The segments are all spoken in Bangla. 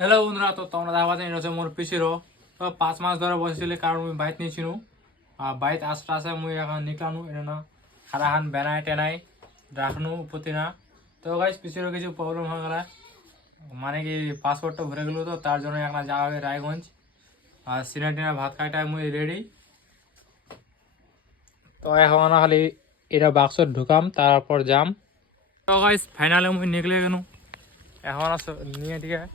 হ্যালো বন্ধুরা, তো তোমরা দেখা পাচ্ছ এটা হচ্ছে মোর পিসিরও। তো 5 মাস ধরে বসেছিল কারণ মুই বাইক নিয়েছিল আর বাইক আস্তে আস্তে মুই এখন নিকলানো এটা না খারাহান বেনায় টেনাই রাখনু উপতি না। তো গাইস পিসিরও কিছু প্রবলেম হয়ে গেল, মানে কি পাসপোর্টটা ভরে গেল, তো তার জন্য এখন যাওয়া হবে রায়গঞ্জ। আর সিনা টিনা ভাত খাইটাই মুই রেডি। তো এখন খালি এটা বাক্স ঢুকাম তারপর যাম। তো গাইস ফাইনালে মুই নিকলে গেল, এখন নিয়ে ঠিক আছে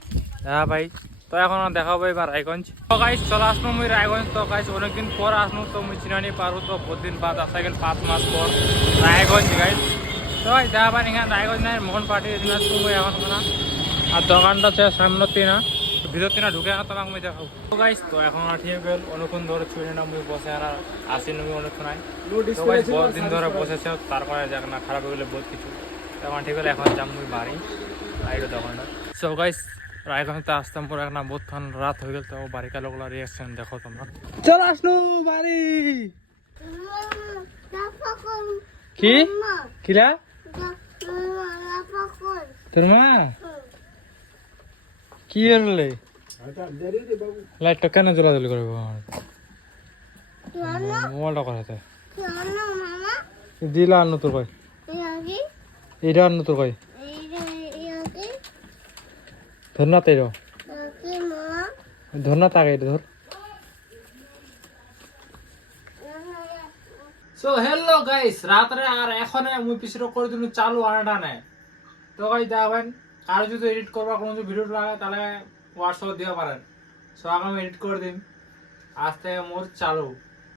দেখা ভাই। তো এখন দেখাবো এবার রায়গঞ্জ। তো গাইস চলে আসলো মুই রায়গঞ্জ। তো গাইস অনেকদিন পর আসলো, তো মুই চিনানি পারবো, তো বহুত দিন বাদ আসা গেল 5 মাস পর রায়গঞ্জ গাইস। তো গাইস দেখা পাই এখানে রায়গঞ্জ নাই মোহন পার্টি আসবো মুই এখন না। আর দোকানটা আছে সামনে তিনা, ভিতর তিনা ঢুকে না তোমাকে মুই দেখাবো। তো গাইস তো এখন ঠিক গেল, অনেকক্ষণ ধরে ছুটে না মুই বসে আর আসি নি অনেকক্ষণ আই। তো গাইস বহুত দিন ধরে বসেছে, তারপরে যাক না খারাপ হয়ে গেলে বহুত কিছু। এখন ঠিক হলে এখন যাম মুই বাড়ি আইডো দোকানটা। সো গাইস রায়গঞ্জতে আসতাম পরে না বহুতক্ষণ রাত হয়ে গেল, তো বাড়িকার লোকগুলো রিয়াকশন দেখো তোমরা। চলে আসলো বাড়ি। কি কিলা তোর মা কি বললে লাইটটা কেন জ্বলাজ্বলি করবে মোবাইলটা করাতে দিলা আন্ন তোর কই এটা আন্ন তোর কই ধরনা তেরো ধরনা তাকে এটা ধর। সো হ্যালো গাইস, রাত্রে আর এখন মুই পিছরে করে দিন চালু আনাটা নাই। তো গাইস দেখবেন কারো যদি এডিট করবার কোনো যদি ভিডিও লাগে তাহলে হোয়াটসঅ্যাপ দিতে পারেন। সো আগে আমি এডিট করে দিন, আজ থেকে মোর চালু।